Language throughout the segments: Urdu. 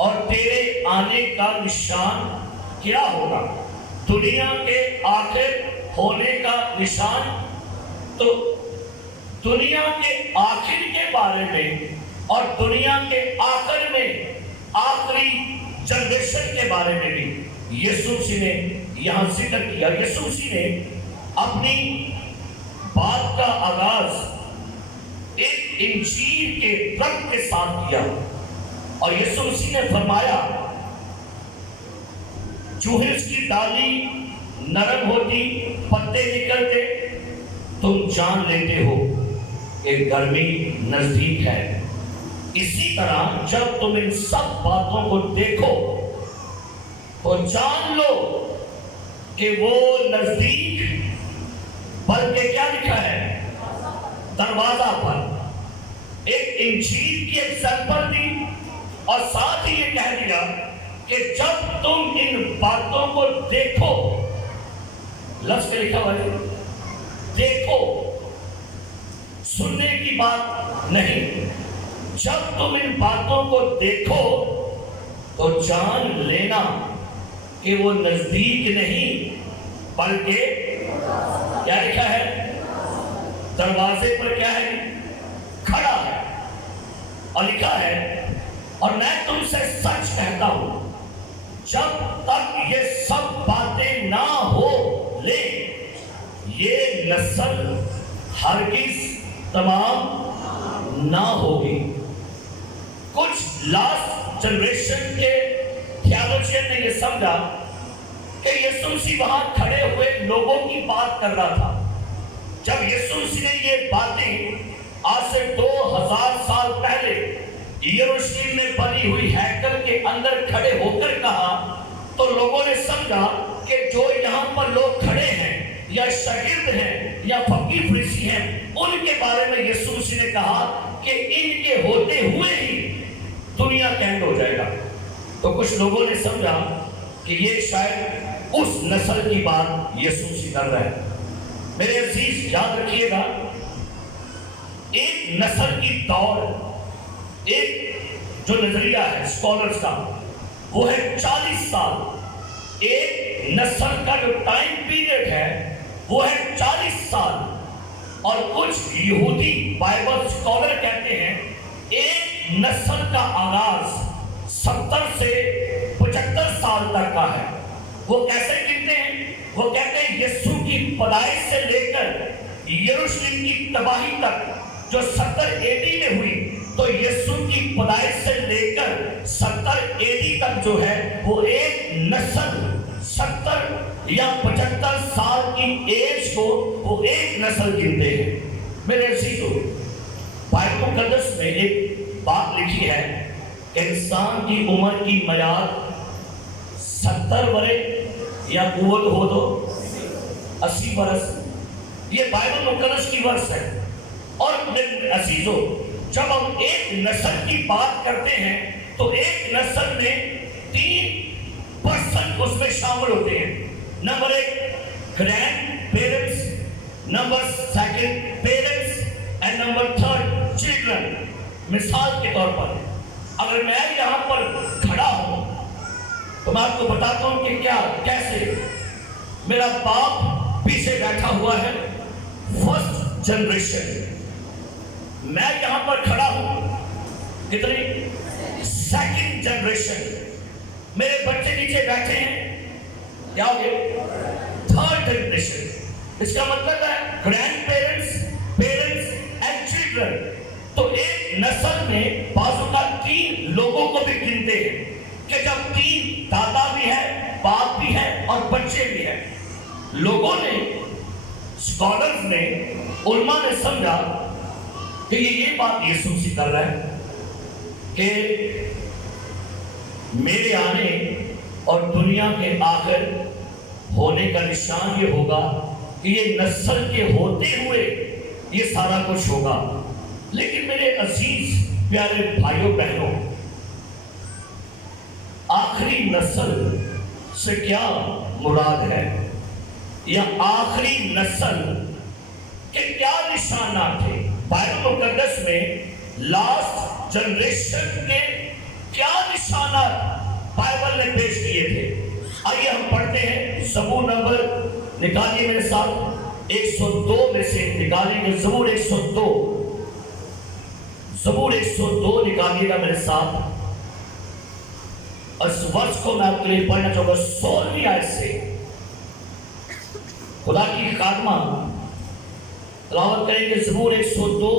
اور تیرے آنے کا نشان کیا ہوگا؟ دنیا کے آخر ہونے کا نشان، تو دنیا کے آخر کے بارے میں اور دنیا کے آخر میں آخری جنریشن کے بارے میں بھی یسوع مسیح نے یہاں ذکر کیا۔ یسوع مسیح نے اپنی بات کا آغاز ایک انجیل کے رنگ کے ساتھ کیا، اور یسوع مسیح نے فرمایا چوہے اس کی ڈالی نرم ہوتی، پتے نکلتے، تم جان لیتے ہو کہ گرمی نزدیک ہے۔ اسی طرح جب تم ان سب باتوں کو دیکھو تو جان لو کہ وہ نزدیک، بلکہ کیا لکھا ہے؟ دروازہ پر۔ ایک انجیل کی ایگزامپل دی، اور ساتھ ہی یہ کہہ دیا کہ جب تم ان باتوں کو دیکھو، لفظ میں لکھا ہوا ہے دیکھو، سننے کی بات نہیں، جب تم ان باتوں کو دیکھو تو جان لینا کہ وہ نزدیک نہیں بلکہ کیا لکھا ہے؟ دروازے پر کیا ہے؟ کھڑا ہے۔ اور لکھا ہے اور میں تم سے سچ کہتا ہوں جب تک یہ سب باتیں نہ ہو لے یہ نسل ہرگز تمام نہ ہوگی۔ کچھ لاسٹ جنریشن کے تھیالوجین نے یہ سمجھا کہ یسوع مسیح وہاں کھڑے ہوئے لوگوں کی بات کر رہا تھا۔ جب یسوع مسیح نے یہ باتیں آج سے 2000 سال پہلے یروشلم میں بنی ہوئی ہیکل کے اندر کھڑے ہو کر کہا تو لوگوں نے سمجھا کہ جو یہاں پر لوگ کھڑے ہیں یا شاگرد ہیں یا فقیہ فریسی ہیں، ان کے بارے میں یسوع مسیح نے کہا کہ ان کے ہوتے ہوئے ہی دنیا کا اینڈ ہو جائے گا۔ تو کچھ لوگوں نے سمجھا کہ یہ شاید اس نسل کی بات یسوع مسیح کر رہا ہے۔ میرے عزیز یاد رکھیے گا، ایک نسل کی دوڑ، ایک جو نظریہ ہے اسکالرز کا وہ ہے 40 سال۔ ایک نسل کا جو ٹائم پیریڈ ہے وہ ہے 40 سال، اور کچھ یہودی بائبل اسکالر کہتے ہیں ایک نسل کا آغاز 70 سے 75 سال تک کا ہے۔ وہ کیسے گنتے ہیں؟ وہ کہتے ہیں یسوع کی پیدائش سے لے کر یروشلم کی تباہی تک جو 70 AD میں ہوئی، تو یسوع کی پیدائش سے لے کر 70 AD تک جو ہے وہ ایک نسل 70 یا 75 سال کی ایج کو وہ ایک نسل گنتے ہیں۔ میرے عزیزو، بائبل مقدس میں ایک بات لکھی ہے کہ انسان کی عمر کی میعاد 70 برس یا قوت ہو تو 80 برس، یہ بائبل مقدس کی ورس ہے۔ اور میرے عزیزو، جب ہم ایک نسل کی بات کرتے ہیں تو ایک نسل میں 3% اس میں شامل ہوتے ہیں۔ Number 1 grand parents, number 2 parents, and number 3 children. مثال کے طور پر اگر میں یہاں پر کھڑا ہوں تو میں آپ کو بتاتا ہوں کہ کیسے میرا باپ پیچھے بیٹھا ہوا ہے، فرسٹ جنریشن۔ میں یہاں پر کھڑا ہوں، کتنی؟ Second generation. میرے بچے نیچے بیٹھے ہیں، کیا ہو گیا؟ Third generation. اس کا مطلب ہے grand parents, parents and children. تو ایک نسل میں بعض اوقات 3 لوگوں کو بھی گنتے ہیں کہ جب 3 دادا بھی ہے، باپ بھی ہے اور بچے بھی ہیں۔ لوگوں نے، اسکالرز نے، علماء نے سمجھا کہ یہ بات یسوع مسیح کر رہا ہے کہ میرے آنے اور دنیا کے آخر ہونے کا نشان یہ ہوگا کہ یہ نسل کے ہوتے ہوئے یہ سارا کچھ ہوگا۔ لیکن میرے عزیز پیارے بھائیوں بہنوں، آخری نسل سے کیا مراد ہے، یا آخری نسل کے کیا نشانات تھے؟ بائبل مقدس میں لاسٹ جنریشن کے کیا نشانات شاندار بائبل نے پیش کیے تھے۔ آئیے ہم پڑھتے ہیں زبور نمبر، نکالیے میرے ساتھ 102 میں سے نکالیں گے زبور 102، زبور 102 نکالیے گا میرے ساتھ، اور اس ورس کو میں آپ کے لیے پڑھنا چاہوں گا 16ویں آیت سے۔ خدا کی خادمہ تلاوت کریں گے زبور 102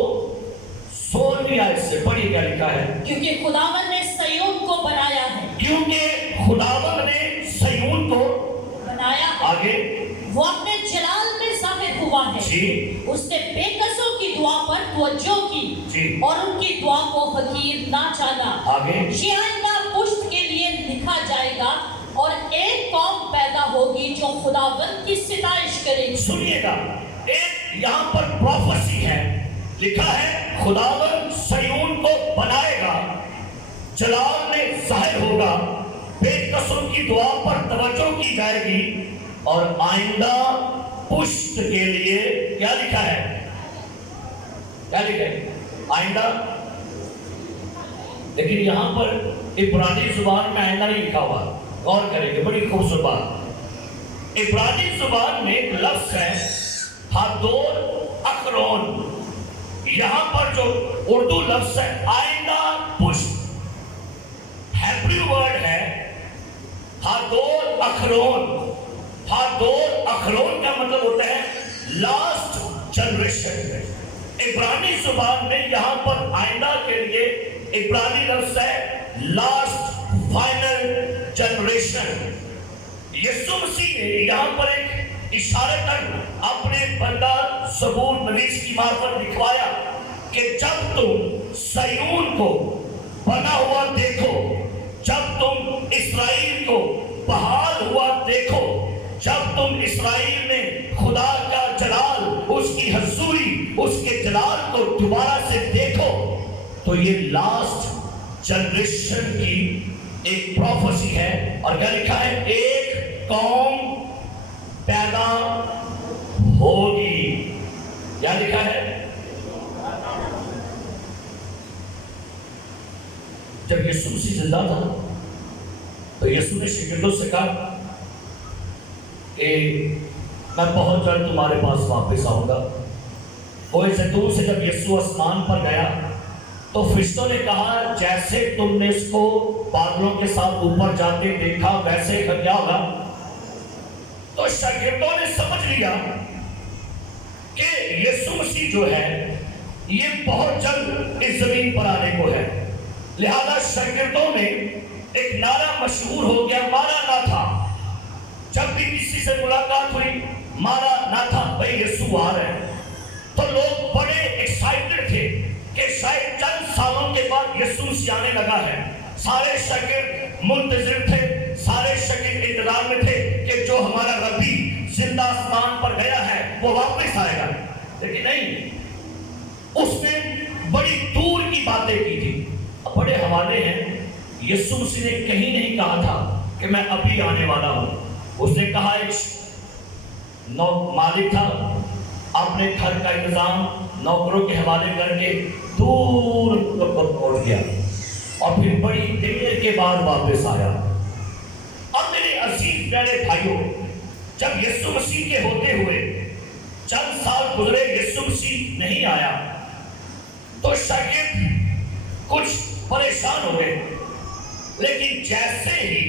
16ویں آیت سے، پڑھیے کیا لکھا ہے۔ کیونکہ خداوند نے صیون کو بنایا ہے، کیونکہ خداوند نے صیون کو بنایا ہے، آگے وہ اپنے جلال میں ظاہر ہوا ہے، جی اس نے بے کسوں کی دعا پر توجہ کی جی اور ان کی دعا کو حقیر نہ جانا۔ آگے یہ آئندہ پشت کے لیے لکھا جائے گا اور ایک قوم پیدا ہوگی جو خداوند کی ستائش کرے گی۔ سنیے گا، ایک یہاں پر پروفیسی ہے، لکھا ہے خداوند صیون کو بنائے گا، جلال میں ظاہر ہوگا، بے کسوں کی دعا پر توجہ کی جائے گی، اور آئندہ پشت کے لیے کیا لکھا ہے؟ کیا لکھا ہے؟ آئندہ۔ لیکن یہاں پر عبرانی زبان میں آئندہ نہیں لکھا ہوا، غور کریں گے، بڑی خوبصورت بات۔ عبرانی زبان میں ایک لفظ ہے حدور اخرون، یہاں پر جو اردو لفظ ہے آئندہ پشت، ہیبریو ورڈ ہے حدور اخرون۔ حدور اخرون کا مطلب ہوتا ہے لاسٹ جنریشن۔ عبرانی زبان میں یہاں پر آئندہ کے لیے عبرانی لفظ ہے لاسٹ فائنل جنریشن۔ یسوع مسیح نے یہاں پر ایک اشارتاً اپنے بندہ زبور نویس کی معرفت دکھوایا کہ جب تم صیون کو بنا ہوا دیکھو، جب تم اسرائیل کو بحال ہوا دیکھو، جب تم اسرائیل میں خدا کا جلال، اس کی حضوری، اس کے جلال کو دوبارہ سے دیکھو، تو یہ لاسٹ جنریشن کی ایک پروفیسی ہے۔ اور کیا لکھا ہے؟ ایک قوم پیدا ہوگی۔ کیا لکھا ہے؟ جب یسوع مسیح زندہ تھا تو یسوع نے شاگردوں سے کہا کہ میں بہت جلد تمہارے پاس واپس آؤں گا۔ کوہ زیتون سے جب یسوع آسمان پر گیا تو فرشتوں نے کہا جیسے تم نے اس کو بادلوں کے ساتھ اوپر جاتے دیکھا ویسے کیا ہوگا؟ تو شاگردوں نے سمجھ لیا کہ یسوع مسیح جو ہے یہ بہت جلد اس زمین پر آنے کو ہے۔ لہذا شاگردوں میں ایک نعرہ مشہور ہو گیا، مارا نہ تھا۔ جب بھی کسی سے ملاقات ہوئی مارا نہ تھا، بھائی یسوع آ رہے ہیں، تو لوگ بڑے ایکسائٹڈ تھے کہ شاید چند سالوں کے بعد یسوع مسیح آنے لگا ہے۔ سارے شاگرد منتظر تھے، سارے شاگرد انتظار میں تھے کہ جو ہمارا ربی زندہ آسمان پر گیا ہے وہ واپس آئے گا۔ لیکن نہیں، اس نے بڑی دور کی باتیں کی تھی۔ بڑے حوالے ہیں، یسوع مسیح نے کہیں نہیں کہا تھا کہ میں ابھی آنے والا ہوں۔ اس نے کہا ایک مالک تھا، اپنے گھر کا انتظام نوکروں کے حوالے کر کے دور پر پہنچ گیا اور پھر بڑی دیر کے بعد واپس آیا۔ اب میرے عزیز پیارے بھائیوں، جب یسوع مسیح کے ہوتے ہوئے چند سال گزرے، یسوع مسیح نہیں آیا تو شاگرد کچھ پریشان ہوئے۔ لیکن جیسے ہی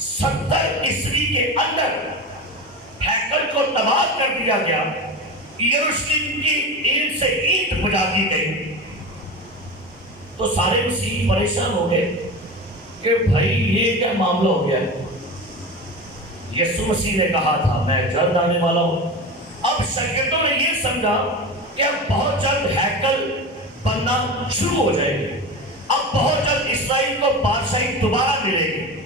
70 عیسوی کے اندر ہیکل کو تباہ کر دیا گیا، یروشلم کی اینٹ سے اینٹ بجا دی گئی، تو سارے مسیحی پریشان ہو گئے کہ بھائی یہ کیا معاملہ ہو گیا ہے؟ یسوع مسیح نے کہا تھا میں جلد آنے والا ہوں۔ اب شاگردوں نے یہ سمجھا کہ اب بہت جلد ہیکل بننا شروع ہو جائے گی، اب بہت جلد اسرائیل کو بادشاہی دوبارہ ملے گی۔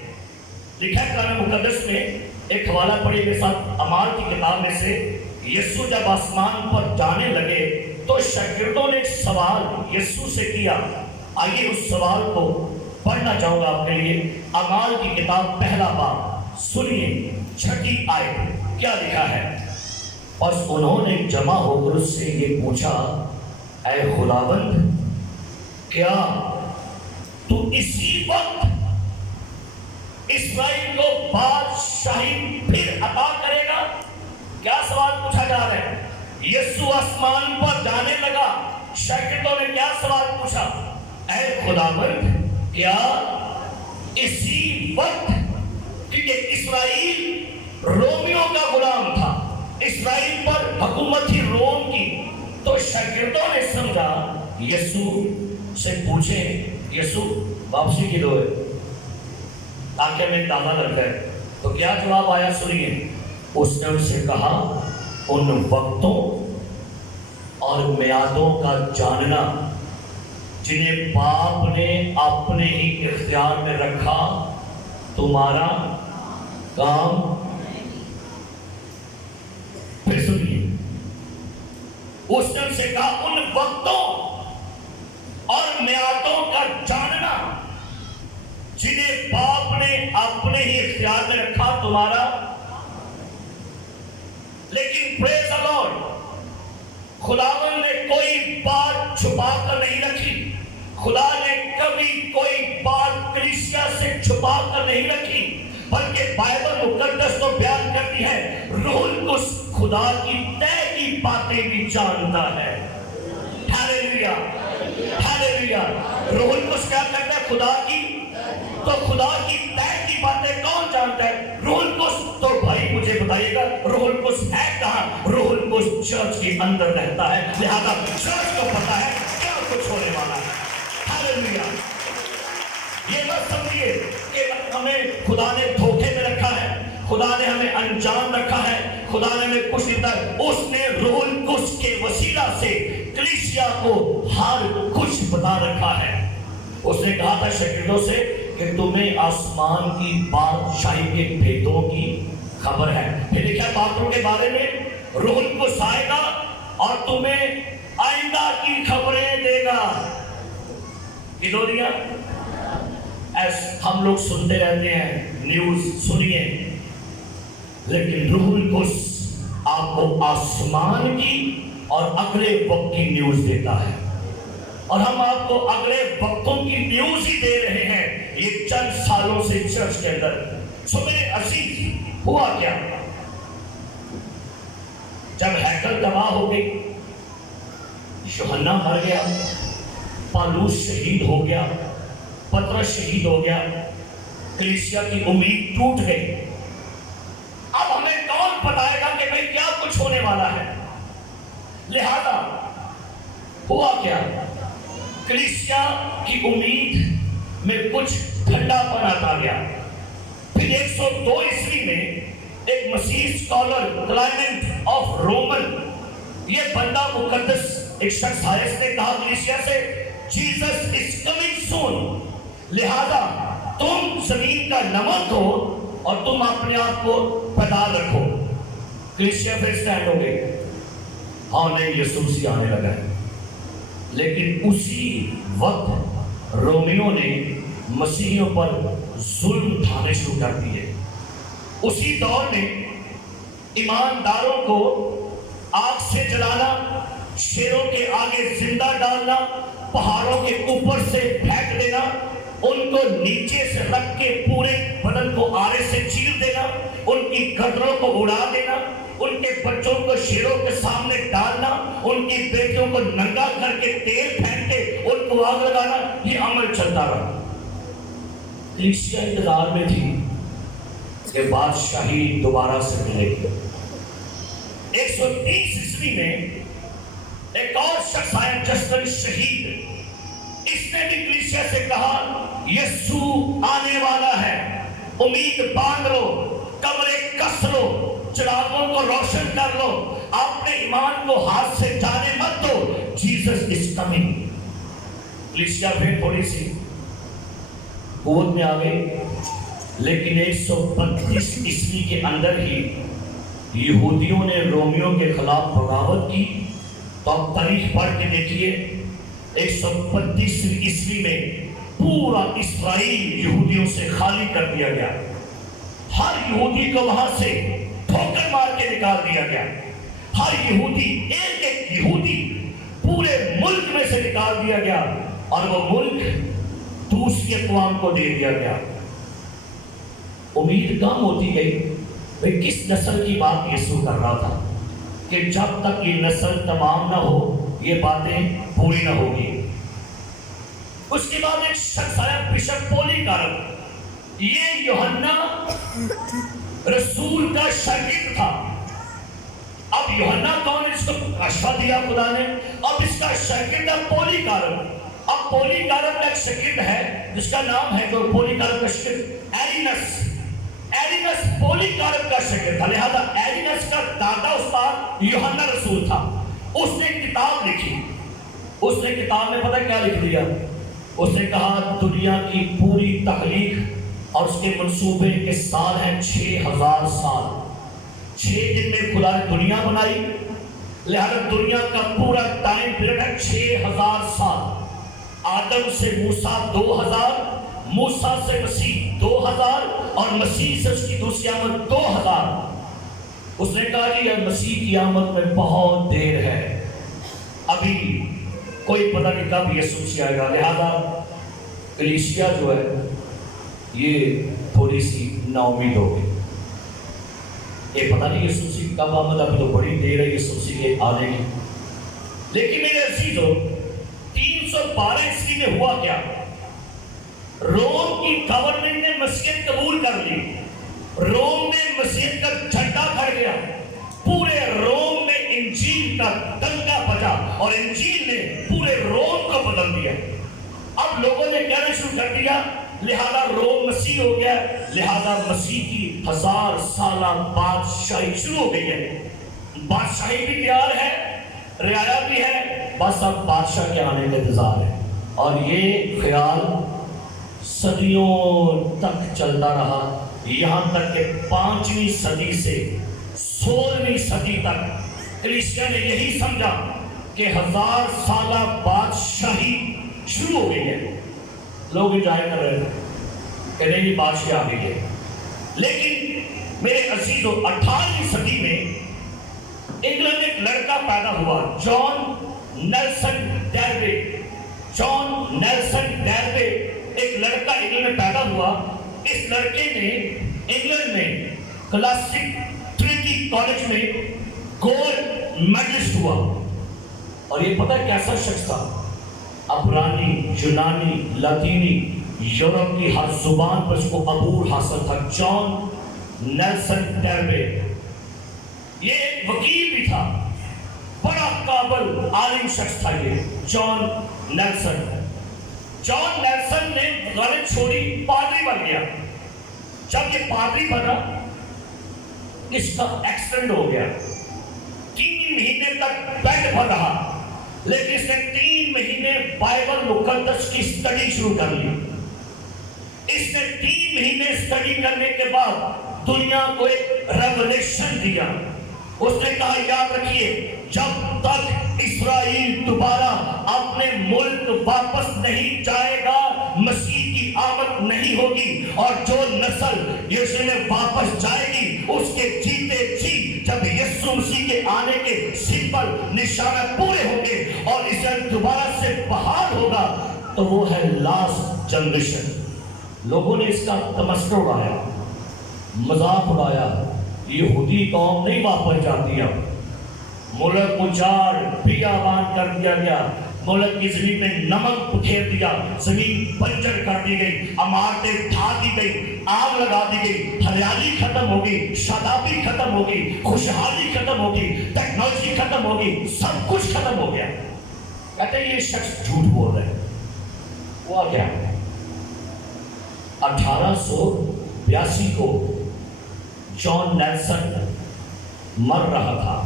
لکھا ہے قرآن مقدس میں، ایک حوالہ پڑھیے کے ساتھ اعمال کی کتاب میں سے، یسوع جب آسمان پر جانے لگے تو شاگردوں نے ایک سوال یسوع سے کیا۔ آئیے اس سوال کو پڑھنا چاہوں گا آپ کے لیے۔ اعمال کی کتاب پہلا باب، سنیے 6 آیت کیا لکھا ہے۔ بس انہوں نے جمع ہو کر اس سے یہ پوچھا، اے خداوند، کیا تو اسی وقت اسرائیل کو بادشاہی پھر عطا کرے گا؟ کیا سوال پوچھا جا رہا ہے؟ یسوع آسمان پر جانے لگا، شاگردوں نے کیا سوال پوچھا؟ اے خداوند، کیا اسی وقت، کیونکہ اسرائیل رومیوں کا غلام تھا، اسرائیل پر حکومت تھی روم کی، تو شاگردوں نے سمجھا یسوع سے پوچھیں یسوع واپسی کی دو ہے تاکہ ہمیں دامہ لگ جائے۔ تو کیا جواب آیا سنیے، اس نے ان سے کہا ان وقتوں اور میعادوں کا جاننا جنہیں باپ نے اپنے ہی اختیار میں رکھا تمہارا کام۔ پھر سنیے، اس نے ان سے کہا ان وقتوں اور میعادوں کا جاننا جنہیں باپ نے اپنے ہی اختیار میں رکھا تمہارا۔ لیکن پریز دی لارڈ، خداوند نے کوئی بات چھپا کر نہیں رکھی، خدا نے کبھی کوئی بات کلیسیا سے چھپا کر نہیں رکھی، بلکہ بائبل مقدس تو بیان کرتی ہے روح القدس خدا کی طے کی باتیں بھی جانتا ہے۔ ہاللیلویا، ہاللیلویا۔ روح القدس کیا کرتا ہے؟ خدا کی، تو خدا کی طے کی باتیں کون جانتا ہے؟ روح القدس۔ تو بھائی مجھے بتائیے گا روح القدس ہے کہاں؟ روح القدس چرچ کے اندر رہتا ہے، لہذا چرچ کو پتا ہے کیا کچھ ہونے والا ہے۔ ہاللیلویا۔ یہ مت سمجھیے کہ ہمیں خدا نے دھوکے میں رکھا ہے، خدا نے ہمیں انجان رکھا ہے، خدا نے ہمیں کچھ نہیں بتایا۔ اس نے روح القدس کے وسیلہ سے کلیسیا کو ہر کچھ بتا رکھا ہے۔ اس نے کہا تھا شاگردوں سے کہ تمہیں آسمان کی بادشاہی کے بھیدوں کی خبر ہے۔ پھر لکھا باتوں کے بارے میں روح القدس آئے گا اور تمہیں آئندہ کی خبریں دے گا۔ کدو دیا؟ ہم لوگ سنتے رہتے ہیں نیوز، سنیے، لیکن روح القدس آپ کو آسمان کی اور اگلے وقت کی نیوز دیتا ہے، اور ہم آپ کو اگلے وقتوں کی نیوز ہی دے رہے ہیں یہ چند سالوں سے چرچ کے اندر۔ سو میرے عزیز، ہوا کیا؟ جب ہیکل تباہ ہو گئی، یوحنا مر گیا، پالوس شہید ہو گیا، پترس شہید ہو گیا، کلیسیا کی امید ٹوٹ گئی۔ اب ہمیں کون بتائے گا کہ بھئی کیا کچھ ہونے والا ہے؟ لہذا ہوا کیا؟ کلیسیا کی امید میں کچھ ٹھنڈا پن آتا گیا۔ پھر 102 عیسوی میں ایک مسیح اسکالر کلائمنٹ آف رومن، یہ بندہ مقدس ایک شخص ہے، اس نے کہا کلیسیا سے جیسس از کمنگ سون، لہذا تم زمین کا نمک ہو اور تم اپنے آپ کو پدال رکھو۔ کلیسیا پھر سٹینڈ ہو گئی، ہاں نہیں یسوع مسیح آنے لگا ہے۔ لیکن اسی وقت رومیوں نے مسیحیوں پر ظلم اٹھانے شروع کر دیے۔ اسی دور میں ایمانداروں کو آگ سے جلانا، شیروں کے آگے زندہ ڈالنا، پہاڑوں کے اوپر سے پھینک دینا، ان کو نیچے سے رکھ کے پورے بدن کو آرے سے چیر دینا، ان کی گردنوں کو اڑا دینا، ان کے بچوں کو شیروں کے سامنے ڈالنا، ان کی بیٹیوں کو ننگا کر کے تیل پھینک کے ان کو آگ لگانا، یہ عمل چلتا رہا۔ کلیسیا انتظار میں تھی کہ بادشاہی دوبارہ سے ملے گی۔ 130 عیسوی میں ایک اور شخص آیا، جسٹن شہید، اس نے بھی کلیسیا سے کہا یسوع آنے والا ہے، امید باندھ لو، کمرے کس لو، چراغوں کو روشن کر لو، اپنے ایمان کو ہاتھ سے جانے مت دو، جیسس از کمنگ۔ کلیسیا پھر تھوڑی سی قوت میں آ گئی، لیکن 132 عیسوی کے اندر ہی یہودیوں نے رومیوں کے خلاف بغاوت کی۔ تو آپ تاریخ پڑھ کے دیکھیے، 132 عیسوی میں پورا اسرائیل یہودیوں سے خالی کر دیا گیا، ہر یہودی کو وہاں سے ٹھوکر مار کے نکال دیا گیا، ہر یہودی، ایک ایک یہودی پورے ملک میں سے نکال دیا گیا، اور وہ ملک دوسری اقوام کو دے دیا گیا۔ امید کم ہوتی گئی بھئی کس نسل کی بات یسوع کر رہا تھا کہ جب تک یہ نسل تمام نہ ہو یہ باتیں پوری نہ ہوگی۔ اس کے بعد ایک شخص آیا بشپ پولی کارپ، یہ یوحنا رسول کا شاگرد تھا۔ اب یوحنا کون، اس کو کشف دیا خدا نے، اب اس کا شاگرد ہے پولی کارپ۔ اب پولی کارپ کا ایک شاگرد ہے جس کا نام ہے، جو پولی کارپ کا شاگرد ایرینس پولی کارپ کا شاگرد تھا، لہذا ایرینس کا دادا استاد یوحنا رسول تھا۔ اس نے کتاب لکھی، اس نے کتاب میں پتہ کیا لکھ دیا، اس نے کہا دنیا کی پوری تخلیق اور اس کے منصوبے کے سال ہیں 6000 سال۔ 6 دن میں خدا نے دنیا بنائی، لہذا دنیا کا پورا ٹائم پیریڈ ہے 6000 سال۔ آدم سے موسیٰ 2000، موسیٰ سے مسیح 2000 اور مسیح سے اس کی دوسری آمد 2000۔ اس نے کہا کہ یہ مسیح کی آمد میں بہت دیر ہے، ابھی کوئی پتہ نہیں کب یسوع مسیح آئے گا، لہذا کلیسیا جو ہے یہ تھوڑی سی نا امید ہو گئی۔ یہ پتہ نہیں یسوع مسیح کب آمد، ابھی تو بڑی دیر ہے یسوع مسیح کے آنے کی۔ لیکن میرے عزیزو 312 عیسوی میں ہوا کیا، روم کی گورنمنٹ نے مسیحیت قبول کر لی، روم میں مسیحیت کا جھنڈا کھڑ گیا، پورے روم میں انجیل کا دنگا بجا اور انجیل نے پورے روم کو بدل دیا۔ اب لوگوں نے کہنا شروع کر دیا، لہذا روم مسیح ہو گیا، لہذا مسیح کی 1000 سالہ بادشاہی شروع ہو گئی ہے۔ بادشاہی بھی تیار ہے، رعایا بھی ہے، بس اب بادشاہ کے آنے کا انتظار ہے۔ اور یہ خیال صدیوں تک چلتا رہا، یہاں تک کہ 5ویں صدی سے 16ویں صدی تک کلیسیا نے یہی سمجھا کہ 1000 سالہ بادشاہی شروع ہو گئی ہے۔ لوگ انجوائے کر رہے تھے کہ نہیں بادشاہ آ گئی ہے۔ لیکن میرے عزیزو 18ویں صدی میں انگلینڈ میں ایک لڑکا پیدا ہوا، جان نیلسن ڈیروے۔ جان نیلسن ڈیروے ایک لڑکا انگلینڈ میں پیدا ہوا۔ اس لڑکے نے انگلینڈ میں کلاسک ٹرینٹی کالج میں گولڈ میڈلسٹ ہوا۔ اور یہ پتہ کیسا شخص تھا، عبرانی، یونانی، لاطینی، یورپ کی ہر زبان پر اس کو عبور حاصل تھا۔ جان نیلسن ڈیروے یہ ایک وکیل بھی تھا، بڑا قابل عالم شخص تھا یہ جان نیلسن۔ جان نیلسن نے غرض چھوڑی، پادری بن گیا۔ جب یہ پادری بنا اس کا ایکسیڈنٹ ہو گیا، 3 مہینے تک بیڈ پر رہا، لیکن اس نے 3 مہینے بائبل مقدس کی سٹڈی شروع کر لی۔ اس نے 3 مہینے سٹڈی کرنے کے بعد دنیا کو ایک ریولیشن دیا۔ اس نے کہا یاد رکھیے، جب تک اسرائیل دوبارہ اپنے ملک واپس نہیں جائے گا مسیح کی آمد نہیں ہوگی، اور جو نسل یسوع میں واپس جائے گی اس کے جیتے جی جب یسوع مسیح کے آنے کے سمبل نشانہ پورے ہوں گے اور اسرائیل دوبارہ سے بحال ہوگا، تو وہ ہے لاسٹ جنریشن۔ لوگوں نے اس کا تمسخر اڑایا، مذاق اڑایا، یہودی قوم نہیں واپس جاتی، اب ملک اجاڑ بیابان کر دیا گیا، ملک کی زمین میں نمک پھیر دیا، زمین بنجر کر دی گئی، عمارتیں ڈھا دی گئی، آگ لگا دی گئی، ہریالی ختم ہوگی، شادابی ختم ہوگی، خوشحالی ختم ہوگی، ٹیکنالوجی ختم ہوگی، سب کچھ ختم ہو گیا۔ کہتے ہیں یہ شخص جھوٹ بول رہے ہیں۔ ہوا کیا؟ 1882 کو جان نیلسن مر رہا تھا۔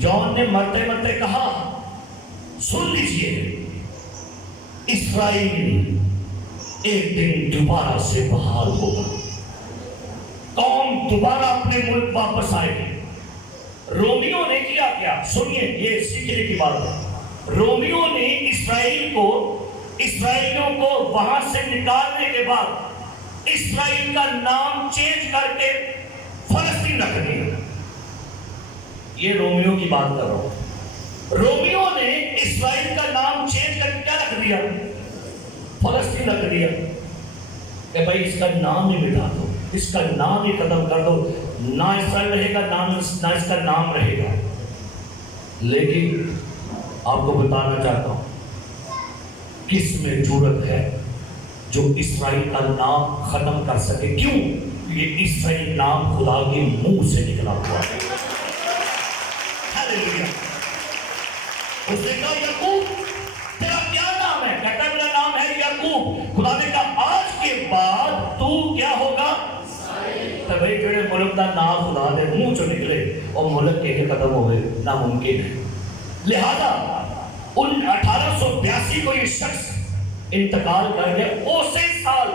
جان نے مرتے مرتے کہا، سن لیجئے، اسرائیل ایک دن دوبارہ سے بحال ہوگا، قوم دوبارہ اپنے ملک واپس آئے گی۔ رومیوں نے کیا سنیے، یہ سیکھنے کی بات ہے۔ رومیوں نے اسرائیلیوں کو وہاں سے نکالنے کے بعد اسرائیل کا نام چینج کر کے فلسطین رکھ دیا۔ یہ رومیوں کی بات کر رہا ہوں۔ رومیوں نے اسرائیل کا نام چینج کر کے کیا رکھ دیا؟ فلسطین رکھ دیا۔ کہ بھائی اس کا نام ہی مٹا دو، اس کا نام ہی ختم کر دو، نہ اسرائیل رہے گا، نہ اس کا نام رہے گا۔ لیکن آپ کو بتانا چاہتا ہوں کس میں جرأت ہے جو اسرائیل کا نام ختم کر سکے؟ کیوں؟ یہ اسرائیل نام خدا کے منہ سے نکلا ہوا ہے۔ ہاللیلویا۔ اس نے کہا یعقوب تیرا کیا نام ہے؟ کہتا ہے میرا نام ہے یعقوب۔ خدا نے کہا آج کے بعد تو کیا ہوگا؟ تو بھائی جڑے ملک کا نام خدا دے منہ چو نکلے اور ملک کے ختم ہوئے ناممکن ہے۔ لہذا 1882 کو یہ شخص انتقال کر گیا۔ اسی سال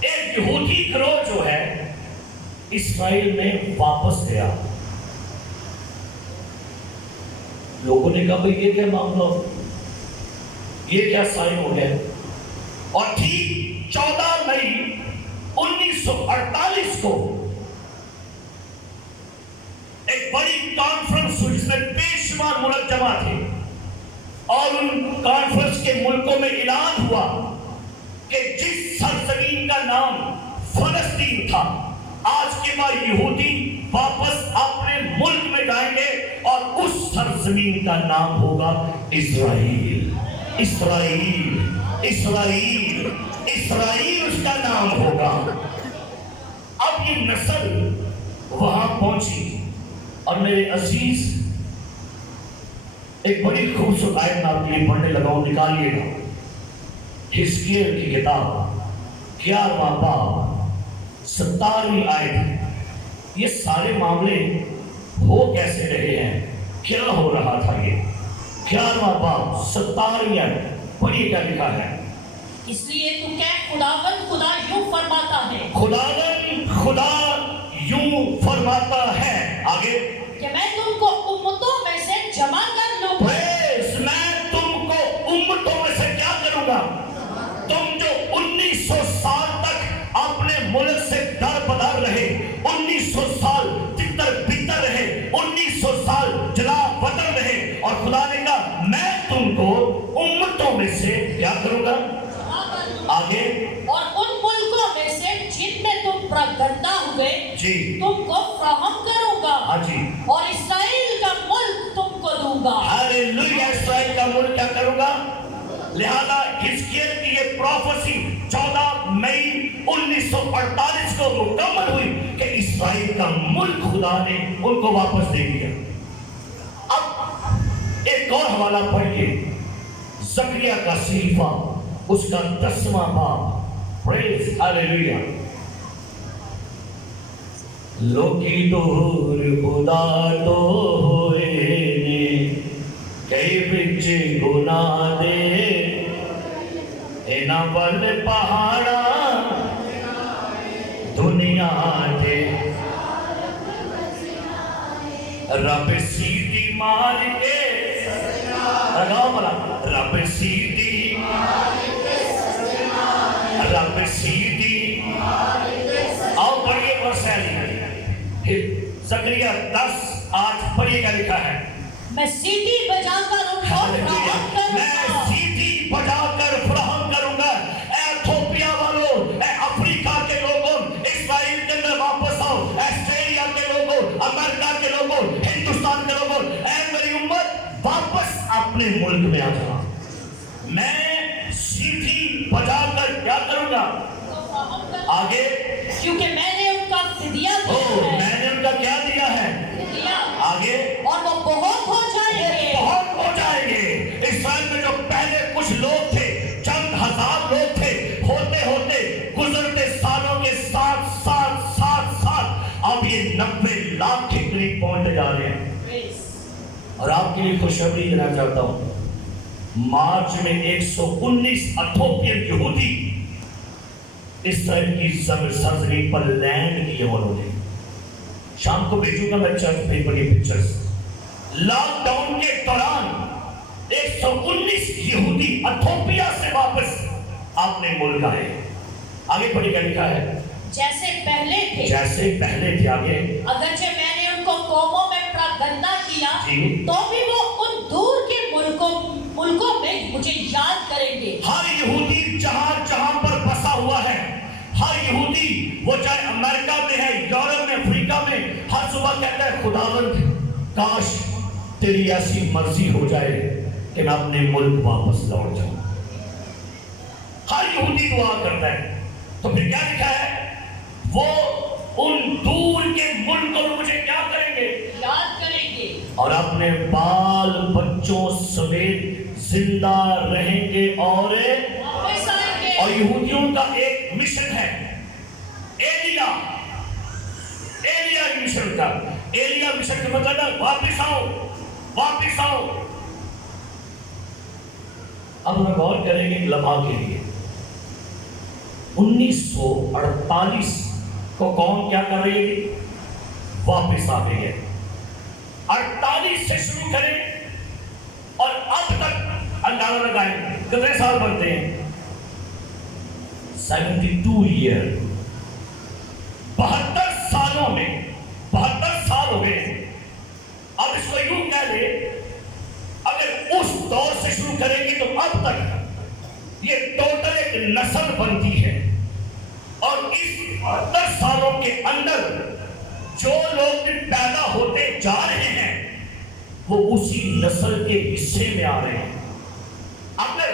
ایک یہودی گروہ جو ہے اسرائیل میں واپس گیا۔ لوگوں نے کہا بھئی یہ کیا معاملہ، یہ کیا سائن ہو گیا؟ اور ٹھیک 14 مئی 1948 کو ایک بڑی کانفرنس ہوئی جس میں بے شمار ملک جمع تھے، اور ان کانفرنس کے ملکوں میں اعلان ہوا کہ جس سرزمین کا نام فلسطین تھا، آج کے بعد یہودی واپس اپنے ملک میں جائیں گے اور اس سرزمین کا نام ہوگا اسرائیل۔ اسرائیل اسرائیل اسرائیل اس کا نام ہوگا۔ اب یہ نسل وہاں پہنچی، اور میرے عزیز ایک بڑی خوبصورت آیت میں آپ کے لیے پڑھنے لگا ہوں، نکالیے گا۔ حزقیل کی کتاب 11واں باب 17ویں آیت۔ یہ سارے معاملے ہو کیسے رہے ہیں، کیا ہو رہا تھا؟ یہ 11واں باب 17ویں آیت پڑھیے کیا لکھا ہے۔ اس لیے تو کہہ خداوند خدا یوں فرماتا ہے، خداوند خدا یوں فرماتا ہے، آگے، کہ میں تم کو امتوں میں سے جمع کر لوں گا۔ میں تم کو امتوں میں سے کیا کروں گا؟ تم جو 1900 سال تک اپنے ملک سے در بدر رہے، 1900 سال تتر بتر رہے، 1900 سال جلا وطن رہے، اور خدا نے کہا میں تم کو امتوں میں سے کیا کروں گا؟ آگے، اور ان ملکوں میں سے جن میں تم پرگندہ ہوئے جی تم کو فراہم کروں گا، ہاں جی، اور اسرائیل کا ملک تم کو دوں گا۔ ہاللیلویا۔ اسرائیل کا ملک کیا کروں گا؟ لہذا حزقیل کی یہ پروفیسی 14 مئی 1948 کو مکمل ہوئی کہ اسرائیل کا ملک خدا نے ان کو واپس دے دیا۔ اب ایک اور حوالہ پڑھیے، زکریا کا صحیفہ اس کا 10واں باب، پریز ہاللیلویا۔ لوکی دور خدا تو ہوئے نے کئی بچ گناہ دے، اینا بل پہاڑا دنیا دے، رب سیدھی مار کے لگاؤ بلا، رب سیدھی رب سیدھی، آؤ پڑھئے ورسیلی زکریا 10 آج پڑھئے کیا لکھا ہے۔ میں سیٹی بجا کر ان کو فراہم کروں میں گا، سیٹی بجا کر فراہم کروں گا۔ اے ایتھوپیا والوں، اے افریقہ کے لوگوں، اسرائیل کے اندر واپس آؤ، آسٹریلیا کے لوگوں، امریکہ کے لوگوں، ہندوستان کے لوگوں، اے میری امت واپس اپنے ملک میں آ جاؤ۔ میں سیٹی بجا کر کیا کروں گا؟ آگے، کیونکہ میں نے ان کا فدیہ دیا ہے، میں نے ان کا کیا دیا ہے؟ فدیہ، آگے، اور وہ بہت ہو جائیں گے، بہت ہو جائیں گے۔ اسرائیل میں جو پہلے کچھ لوگ تھے، چند ہزار لوگ تھے، ہوتے ہوتے گزرتے سالوں کے ساتھ اب یہ 90 لاکھ کے قریب پہنچتے جا رہے ہیں۔ اور آپ کے لیے خوشخبری دینا چاہتا ہوں، مارچ میں 119 ایتھوپین یہودی اسرائیل کی سرزمین پر لینڈ کیے انہوں نے۔ شام کو بھیجوں گا میں چرچ پہ بڑی پکچرز۔ لاک ڈاؤن کے دوران 119 یہودی ایتھوپیا سے واپس اپنے ملک آئے۔ آگے پڑھی کیا لکھا ہے؟ جیسے پہلے تھے، جیسے پہلے تھے، آگے، اگرچہ میں نے ان کو قوموں میں پراگندہ کیا جی، تو بھی وہ ان دور کے ملکوں میں مجھے یاد کریں گے۔ ہر یہودی جہاں جہاں پر بسا ہوا ہے یہودی وہ چاہے امریکہ میں ہے، یورپ میں، افریقہ میں، ہر صبح کہتا ہے خداوند کاش تیری ایسی مرضی ہو جائے کہ میں اپنے ملک واپس لوٹ جاؤں۔ ہر یہودی دعا کرتا ہے۔ تو پھر کیا لکھا ہے؟ وہ ان دور کے ملکوں میں مجھے کیا کریں گے؟ یاد کریں گے، اور اپنے بال بچوں سمیت زندہ رہیں گے اور واپس آئیں گے۔ اور یہودیوں کا ایک مشن ہے، ایلیا مشن کا۔ ایلیا مشن کا مطلب ہے واپس آؤ، واپس آؤ۔ اب ہم غور کریں گے ایک لمحہ کے لیے۔ 1948 کو قوم کیا کر رہی ہے؟ واپس آ گئی ہے۔ 48 سے شروع کریں اور اب تک اندازہ لگائیں کتنے سال بنتے ہیں؟ 72 ایئر، 72 سالوں میں 72 سال ہو گئے ہیں۔ اب اس کو یوں کہہ لیں، اگر اس دور سے شروع کریں گے تو اب تک یہ ٹوٹل ایک نسل بنتی ہے، اور اس 72 سالوں کے اندر جو لوگ بھی پیدا ہوتے جا رہے ہیں وہ اسی نسل کے حصے میں آ رہے ہیں۔ اگر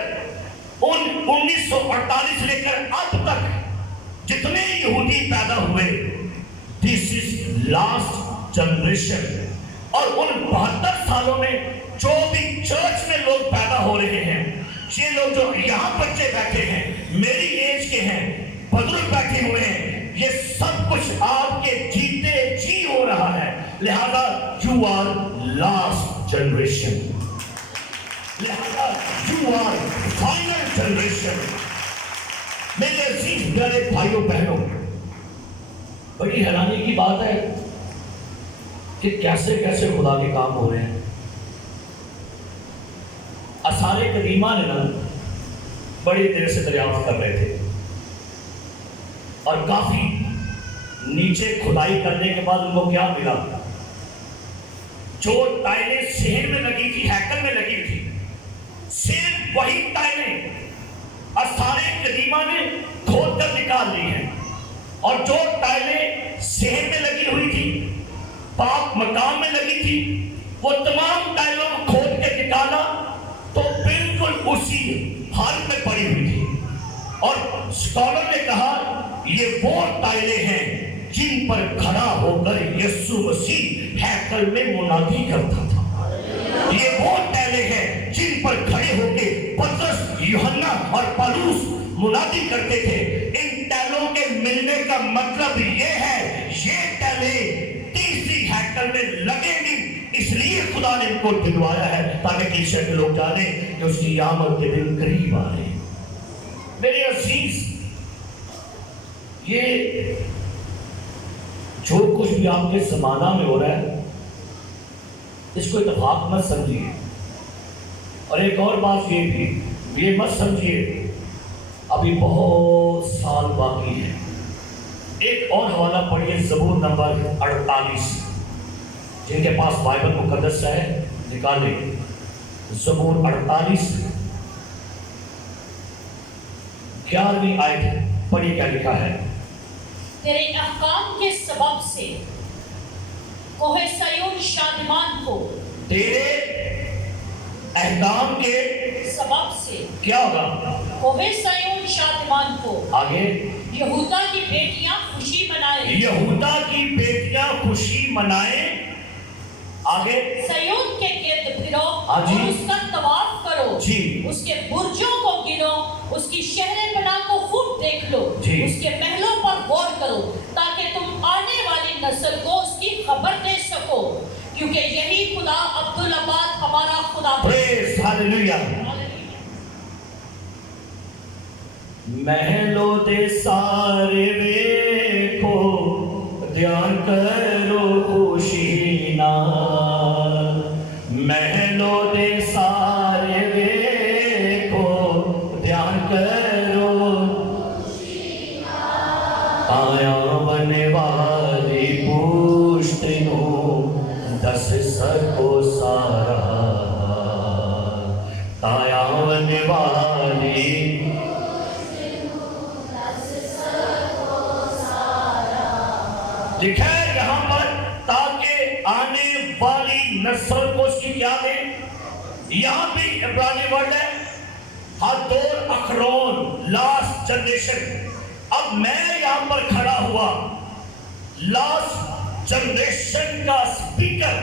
1948 لے کر اب تک جتنے یہودی پیدا ہوئے، دس از لاسٹ جنریشن۔ اور ان 72 سالوں میں جو بھی چرچ میں لوگ پیدا ہو رہے ہیں، یہ لوگ جو یہاں بچے بیٹھے ہیں، میری ایج کے ہیں، بزرگ بیٹھے ہوئے ہیں، یہ سب کچھ آپ کے جیتے جی ہو رہا ہے۔ لہذا یو آر لاسٹ جنریشن، لہذا یو آر فائنل جنریشن۔ میرے عزیز پیارے بھائیوں بہنوں، بڑی حیرانی کی بات ہے کہ کیسے کیسے خدا کے کام ہو رہے ہیں۔ آثار قدیمہ نے نا بڑی دیر سے دریافت کر رہے تھے، اور کافی نیچے کھدائی کرنے کے بعد ان کو کیا ملا؟ جو ٹائلیں صحن میں لگی تھی، ہیکل میں لگی تھی، صرف وہی ٹائلیں آثار قدیمہ نے کھود کر نکال لی ہیں، اور جو ٹائلیں صحن میں لگی ہوئی تھی، پاک مقام میں لگی تھی، وہ تمام ٹائلوں کو کھود کے نکالا تو بالکل اسی حالت میں پڑی ہوئی تھی۔ اور اسکالر نے کہا یہ وہ ٹائلیں ہیں جن پر کھڑا ہو کر یسوع مسیح ہیکل میں منادی کرتا تھا۔ یہ وہ ٹائلیں ہیں جن پر کھڑے ہو کے پطرس، یوحنا اور پالوس منادی کرتے تھے۔ ان ٹائلوں کے ملنے کا مطلب یہ ہے، یہ ٹائلیں تیسری ہیکل میں لگیں گی، اس لیے خدا نے ان کو دلوایا ہے تاکہ کلیسیا کے لوگ جانیں کہ اس کی آمد کے دن قریب آ رہے ہیں۔ میرے عزیز، یہ جو کچھ بھی آپ کے زمانہ میں ہو رہا ہے اس کو اتفاق مت سمجھیے، اور ایک اور بات یہ بھی، یہ مت سمجھیے ابھی بہت سال باقی ہے۔ ایک اور حوالہ پڑھیے، زبور نمبر 48، جن کے پاس بائبل مقدس ہے نکالیں، زبور 48 11ویں آیت پڑھیے، کیا لکھا ہے؟ تیرے احکام کے سبب سے کوہ سیون شادمان کو، تیرے احکام کے سبب سے کیا ہوگا؟ کوہ سیون شادمان کو، آگے یہودا کی بیٹیاں خوشی منائیں، یہودا کی بیٹیاں خوشی منائیں، آگے سیون کے گرد پھرو اور جی، اس کا طواف کرو، جی، اس کے برجوں کو گنو، اس کی شہر بنا کو خوب دیکھ لو، جی، اس کے محلوں پر غور کرو، تاکہ تم آنے والی نسل کو اس کی خبر دے سکو، کیونکہ یہی خدا عبدالآباد ہمارا خدا ہے۔ پریز ہاللیلویا۔ محلوں دے سارے ویکھو، دھیان کرو خوشی نال، محلوں دے سارے ویکھو، دھیان کرو خوشی نال، آیا بنے والی پشت نو دس سکو سارا، آیا بنے والی لکھا ہے یہاں پر تاکہ آنے والی نسل کو اس کی کیا دے. یہاں بھی عبرانی ورڈ ہے ہاتور اخرون، لاسٹ جنریشن. اب میں یہاں پر کھڑا ہوا لاسٹ جنریشن کا اسپیکر،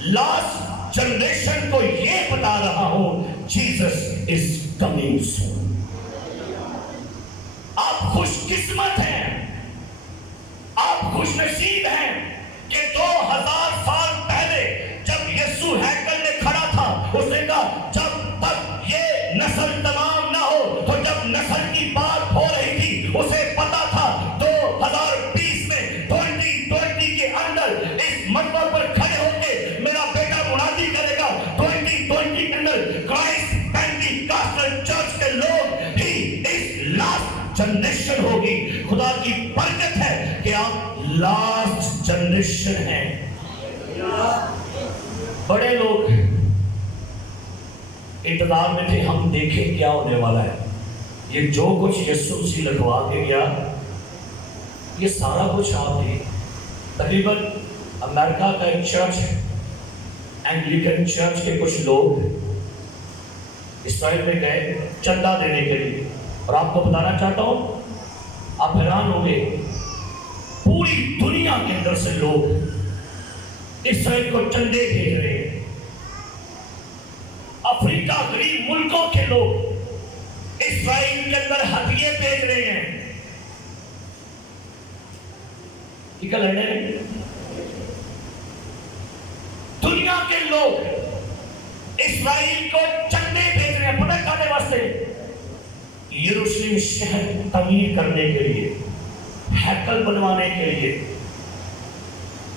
لاسٹ جنریشن کو یہ بتا رہا ہوں جیسس از کمنگ سون. آپ خوش قسمت ہیں، آپ خوش نصیب ہیں کہ 2000 سال پہلے جب یسوع ہیکل میں کھڑا تھا اس نے کہا جب تک یہ نسل تمام نہ ہو. تو جب نسل کی بات ہو رہی تھی اسے پتا تھا 2020 میں 2020 کے اندر اس منبر پر کھڑے ہو کے میرا بیٹا منادی کرے گا 2020 کے اندر کرائسٹ پینٹیکاسٹل چرچ کے لوگ ہی اس لاسٹ جنریشن ہوگی. خدا کی برکت ہے کہ آپ لاسٹ جنریشن ہیں. بڑے لوگ انتظار میں تھے ہم دیکھیں کیا ہونے والا ہے. یہ جو کچھ یسوع مسیح لکھوا کے گیا یہ سارا کچھ آپ تھے. تقریباً امریکہ کا ایک چرچ اینگلیکن چرچ کے کچھ لوگ اسرائیل میں گئے چندہ دینے کے لیے. اور آپ کو بتانا چاہتا ہوں آپ حیران ہوں گے پوری دنیا کے اندر سے لوگ اسرائیل کو چندے بھیج رہے ہیں. افریقہ غریب ملکوں کے لوگ اسرائیل کے اندر ہدیے بھیج رہے ہیں. دنیا کے لوگ اسرائیل کو چندے بھیج رہے ہیں. پتہ کھانے واسطے یروشلم شہر تعمیر کرنے کے لیے، ہیکل بنوانے کے لیے.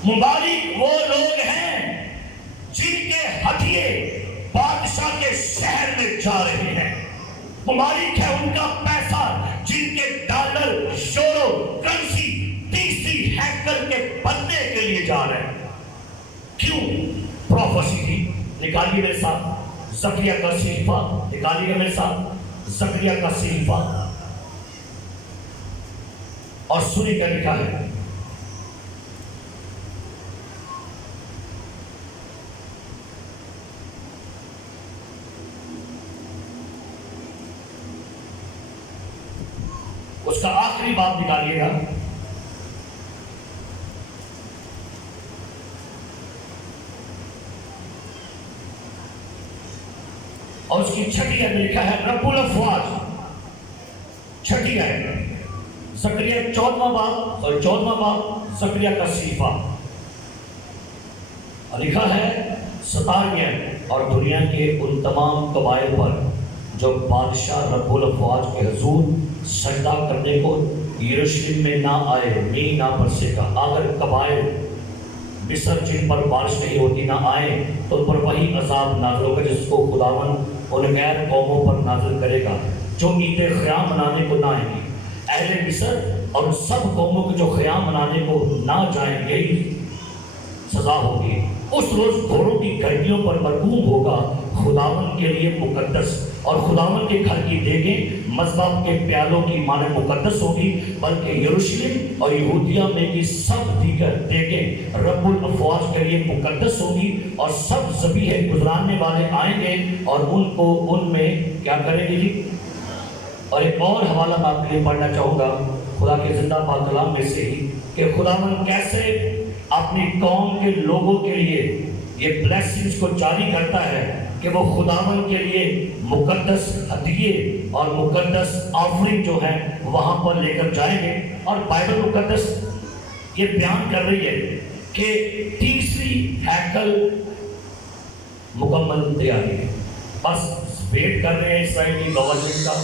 مبارک وہ لوگ ہیں جن کے ہدیے بادشاہ کے شہر میں جا رہے ہیں. مبارک ہے ان کا پیسہ جن کے ڈالر یورو کرنسی تیسری ہیکل کے بننے کے لیے جا رہے ہیں. کیوں؟ پروفیسی تھی. نکالیے میرے ساتھ زکریا کا صحیفہ، نکالیے میرے ساتھ زکریا کا صحیفہ اور سنی کیا لکھا ہے. اس کا آخری بات نکالیے گا. اور اس کی چھٹی میں لکھا ہے رب الافواج. چھٹی ہے زکریا 14واں باب اور 14واں باب زکریا کا صحیفہ. اور لکھا ہے 17 اور دنیا کے ان تمام قبائل پر جو بادشاہ رب الافواج کے حضور سجدہ کرنے کو یروشلم میں نہ آئے نہیں نہ برسے گا. اگر قبائل مصر جن پر بارش نہیں ہوتی نہ آئے تو ان پر وہی عذاب نازل ہوگا جس کو خداوند ان غیر قوموں پر نازل کرے گا جو عید خیام منانے کو نہ آئیں گی. اہل مصر اور ان سب قوموں کے جو خیام منانے کو نہ جائیں گے سزا ہوگی. اس روز گھوڑوں کی گھڑیوں پر مرغوب ہوگا خداوند کے لیے مقدس، اور خداوند کے گھر کی دیگیں مذبح کے پیالوں کی مانند مقدس ہوگی، بلکہ یروشلم اور یہودیہ میں کی سب دیگر دیگیں رب الافواج کے لیے مقدس ہوگی. اور سب ذبیحہ گزرانے والے آئیں گے اور ان کو ان میں کیا کریں گے جی. اور ایک اور حوالہ میں آپ کے لیے پڑھنا چاہوں گا خدا کے زندہ پاک کلام میں سے ہی کہ خداوند کیسے اپنی قوم کے لوگوں کے لیے یہ بلیسنگز کو جاری کرتا ہے کہ وہ خداوند کے لیے مقدس ہدیے اور مقدس آفرنگ جو ہے وہاں پر لے کر جائیں گے. اور بائبل مقدس یہ بیان کر رہی ہے کہ تیسری ہیکل مکمل تیاری ہے. بس ویٹ کر رہے ہیں اسرائیل کی گورنمنٹ کا.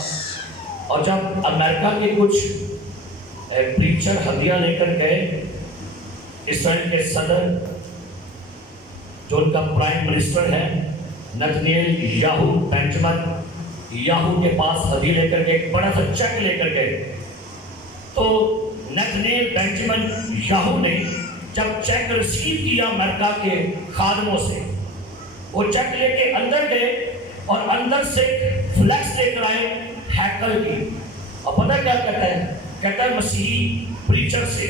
اور جب امریکہ کے کچھ پریچر ہدیہ لے کر گئے اسرائیل کے صدر جو ان کا پرائم منسٹر ہے نتنیل یاہو بینجمن یاہو کے پاس ہدیہ لے کر گئے، ایک بڑا سا چیک لے کر گئے. تو نتنیل بینجمن یاہو نے جب چیک ریسیو کیا امریکہ کے خادموں سے، وہ چیک لے کے اندر گئے اور اندر سے فلیکس لے کر آئے ہیکل کی. اور پتہ کیا کہتا ہے؟ کہتا ہے مسیحی پریچر سے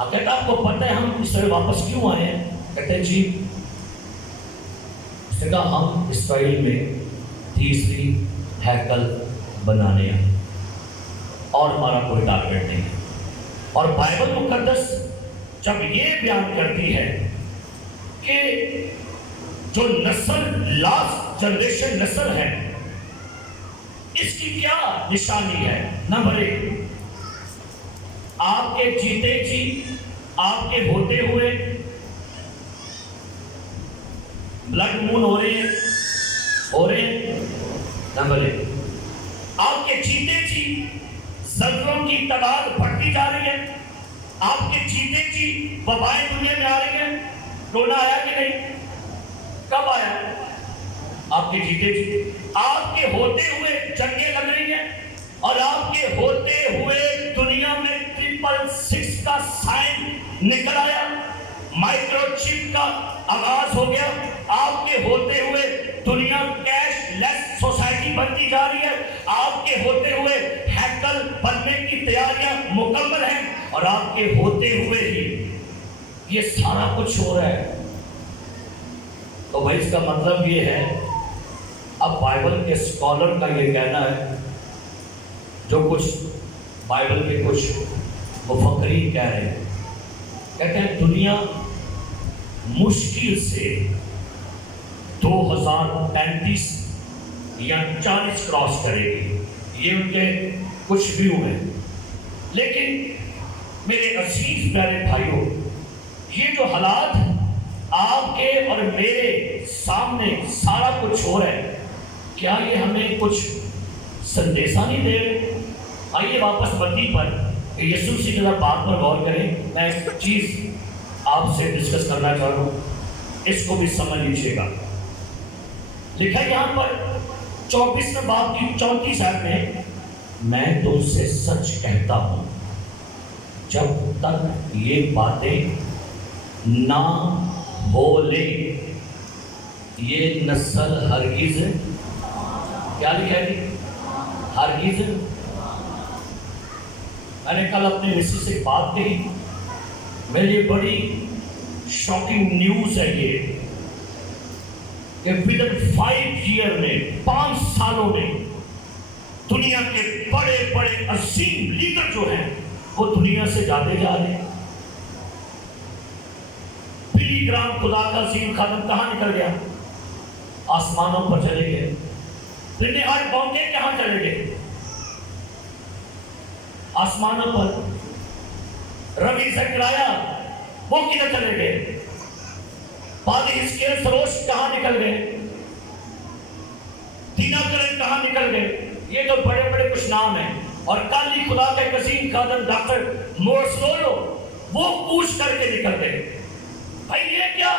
اب کہتا آپ کو پتہ ہے ہم اس طرح واپس کیوں آئے ہیں؟ کہتے ہیں جی اس نے کہا ہم اسرائیل میں تیسری ہیکل بنانے ہیں اور ہمارا کوئی ٹارگیٹ نہیں ہے. اور بائبل مقدس جب یہ بیان کرتی ہے کہ جو نسل لاسٹ جنریشن نسل ہے اس کی کیا نشانی ہے؟ نمبر 1 آپ کے جیتے جی آپ کے ہوتے ہوئے بلڈ مون ہو رہے ہیں. نمبر 1 آپ کے جیتے جی زلزلوں کی تعداد بڑھتی جا رہی ہے. آپ کے جیتے جی وبائیں دنیا میں آ رہی ہیں. کورونا آیا کہ نہیں؟ کب آیا؟ آپ کے جیتے جی. آپ کے ہوتے ہوئے جنگیں لگ رہی ہیں اور آپ کے ہوتے ہوئے دنیا میں 666 کا سائن نکل آیا. مائکرو چپ کا آغاز ہو گیا. آپ کے ہوتے ہوئے دنیا کیش لیس سوسائٹی بنتی جا رہی ہے. آپ کے ہوتے ہوئے ہیکل بننے کی تیاریاں مکمل ہیں اور آپ کے ہوتے ہوئے ہی یہ سارا کچھ ہو رہا ہے. تو بھائی اس کا مطلب یہ ہے، اب بائبل کے اسکالر کا یہ کہنا ہے، جو کچھ بائبل کے کچھ مفکرین کہہ رہے ہیں، کہتے ہیں دنیا مشکل سے 2035 یا 40 کراس کرے گی. یہ ان کے کچھ ویو ہیں. لیکن میرے عزیز پیارے بھائیوں، یہ جو حالات آپ کے اور میرے سامنے سارا کچھ ہو رہا ہے، کیا یہ ہمیں کچھ سندیشہ نہیں دے رہے؟ آئیے واپس بندی پر کہ یسوع مسیح کی بات پر غور کریں. میں ایک چیز آپ سے ڈسکس کرنا چاہ رہا ہوں، اس کو بھی سمجھ لیجیے گا. لکھا ہے یہاں پر 24 باب کی 34 آیت میں تم سے سچ کہتا ہوں جب تک یہ باتیں نہ ہو لے یہ نسل ہرگز کیا لکھا ہے؟ ہرگز. میں نے کل اپنے مسز سے بات کہی، میرے لیے بڑی شاکنگ نیوز ہے یہ کہ ودن 5 ایئر میں 5 سالوں میں دنیا کے بڑے بڑے عظیم لیڈر جو ہیں وہ دنیا سے جاتے جا رہے ہیں. بلی گرام خدا کا عظیم خادم کہاں نکل گیا؟ آسمانوں پر چلے گئے. رنے ہارٹ بونکے کہاں چلے گئے؟ آسمانوں پر. روی زکریا وہ کدھر چلے گئے؟ پادری ہزقیل سروش کہاں نکل گئے؟ دینا کرن کہاں نکل گئے؟ یہ تو بڑے بڑے کچھ نام ہیں. اور کالی خدا کا ایک عظیم خادم ڈاکٹر مورسلولو وہ کوچ کر کے نکل گئے. بھائی یہ کیا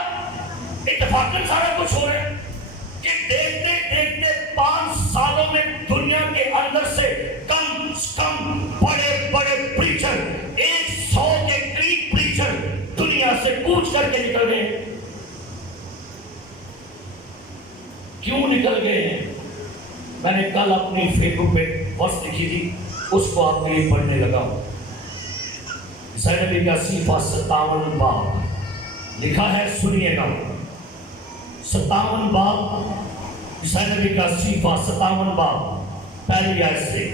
اتفاقاً سارا کچھ ہو رہا ہے کہ دیکھتے دیکھتے 5 سالوں میں دنیا کے اندر سے کم کم بڑے بڑے پریچر 100 کے قریب پریچر دنیا سے کوچ کر کے نکل گئے. کیوں نکل گئے ہیں؟ میں نے کل اپنی فیس بک پہ پوسٹ لکھی تھی، اس کو آپ کے لیے پڑھنے لگا ہوں. عیسائی نبی کا صحیفہ 57 باب لکھا ہے، سنیے گا. 57 باب عیسائی نبی کا صحیفہ 57 باب پہلی آیت سے،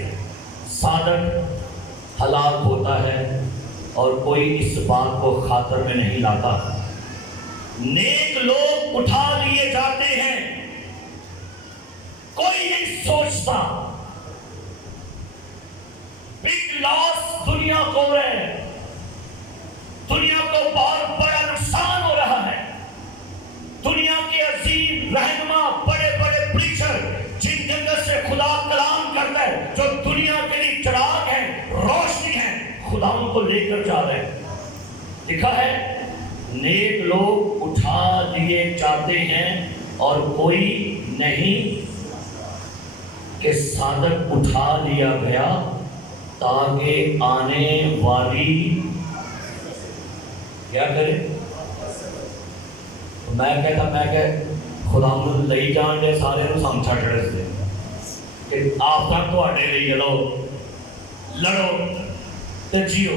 صادق ہلاک ہوتا ہے اور کوئی اس بات کو خاطر میں نہیں لاتا. نیک لوگ اٹھا لیے جاتے ہیں، کوئی نہیں سوچتا. بگ لاس دنیا کو ہو رہے ہیں، دنیا کو بہت بڑا نقصان ہو رہا ہے. دنیا کے عظیم رہنما بڑے بڑے پریچر جن کے اندر سے خدا کلام کرتا ہے، جو دنیا کے لیے چراغ ہے، روشنی ہے، خداؤں کو لے کر جا رہے ہیں. لکھا ہے نیک لوگ اٹھا لیے جاتے ہیں اور کوئی نہیں کہ صادق اٹھا لیا گیا تاکہ آنے والی کیا کرے. میں کہ خدا مجھے لئی جان دے سارے سام چھٹ رہے تھے کہ آپ تک تو لڑو تے Jio.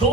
2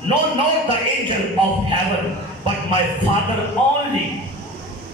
No, not the angel of heaven, but my father only.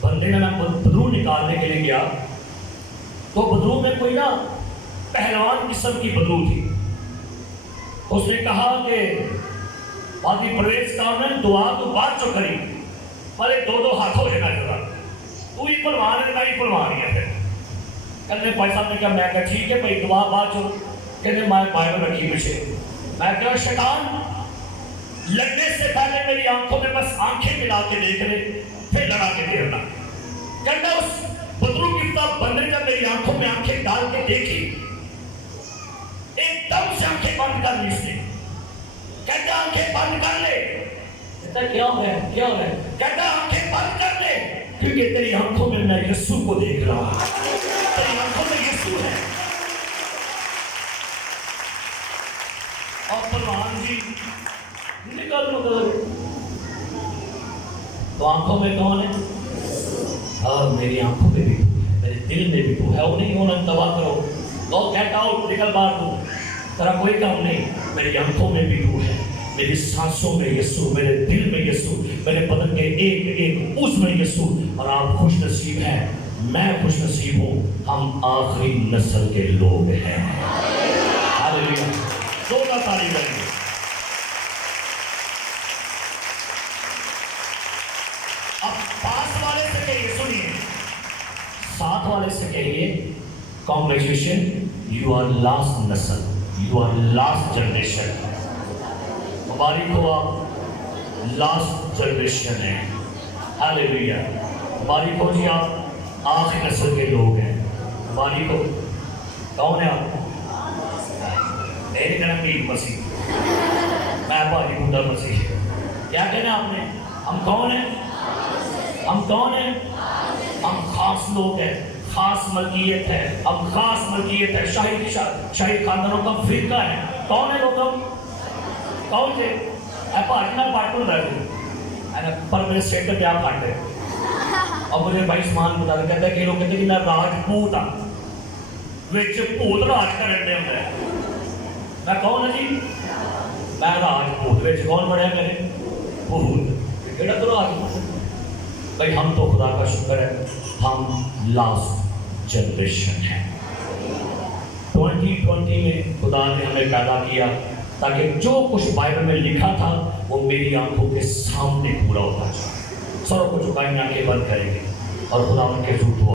بندے نے نا بدرو نکالنے کے لیے گیا تو بدرو میں کوئی نا پہلوان قسم کی بدرو تھی. اس نے کہا کہ باقی پرویز کام ہے دعا تو بعد چو کری پہلے دو ہاتھ ہو جائے گا تو ہی پلوان ہے نہیں پلوان ہی ہے. پھر کہنے بھائی صاحب نے کہا میں کہا ٹھیک ہے بھائی دعا بعد چو. کہنے میں بائبل رکھی پیچھے. میں کہا شیطان لڑنے سے پہلے میری آنکھوں میں بس آنکھیں ملا کے دیکھ لے پھر لڑا کے دیرنا. کہنا اس بدرو کی طرف بندے جب میری آنکھوں میں آنکھیں ڈال کے دیکھی ایک دم سے آنکھیں بند کر لی اس نے. کہتا آنکھیں بند کر لے. کہتا کیا ہو رہا ہے کیا ہو رہا ہے. کہتا آنکھیں بند کر لے کیونکہ تیری آنکھوں میں میں یسوع کو دیکھ رہا ہوں. تیری آنکھوں میں یسوع ہے. اور پروان جی نکل مطلب تو آنکھوں میں کون ہے؟ ہاں میری آنکھوں میں بھی تو ہے میرے دل میں بھی تو ہے. وہ نہیں ہونا تباہ کرو گو گیٹ آؤٹ نکل باہر تو تیرا کوئی کام نہیں. میری آنکھوں میں بھی تو ہے میری سانسوں میں یسوع میرے دل میں یسوع میرے بدن کے ایک ایک عضو میں یسوع. اور آپ خوش نصیب ہیں میں خوش نصیب ہوں ہم آخری نسل کے لوگ ہیں. ہاللیلویا. زوردار تعریف کریں. اب پاس والے سے کہیے سنیے ساتھ والے سے کہیے کانگریچولیشن یو آر لاسٹ نسل یو آر لاسٹ جنریشن. مبارک ہو آپ لاسٹ جنریشن ہیں. ہاللیلویا. مبارک ہو جی آپ آخری نسل کے لوگ ہیں. مبارک ہو. کون ہے آپ؟ میرے کہنا پیر مسیح میں بھائی بوڈھا مسیح. کیا کہنا آپ نے؟ ہم کون ہیں؟ ہم کون ہیں؟ ہم خاص لوگ ہیں. خاص ملکیت ہے. ہم خاص ملکیت ہے. شاہی خاندانوں کا فرقہ ہے. کون ہے لوگ ہم؟ کون تھے؟ اپنا پارٹنر رہے پر میرے سیٹ پہ آپ کاٹے. اور مجھے بھائی سمان بتا کہتا ہے کہ لوگ کہتے ہیں کہ میں راجپوت ہوں وچ بھوت راج کرن دے ہوندا ہے. میں کون ہوں جی؟ میں راجپوت وچ کون بڑھیا میرے بھوت. کیڑا تو راجپوت بھائی ہم تو خدا کا شکر ہے ہم لاسٹ جنریشن ہیں. 2020 میں خدا نے ہمیں پیدا کیا تاکہ جو کچھ بائبل میں لکھا تھا وہ میری آنکھوں کے سامنے پورا ہوتا جائے. سروں کو جھکائیں آنکھیں بند کریں گے اور خدا ان کے روح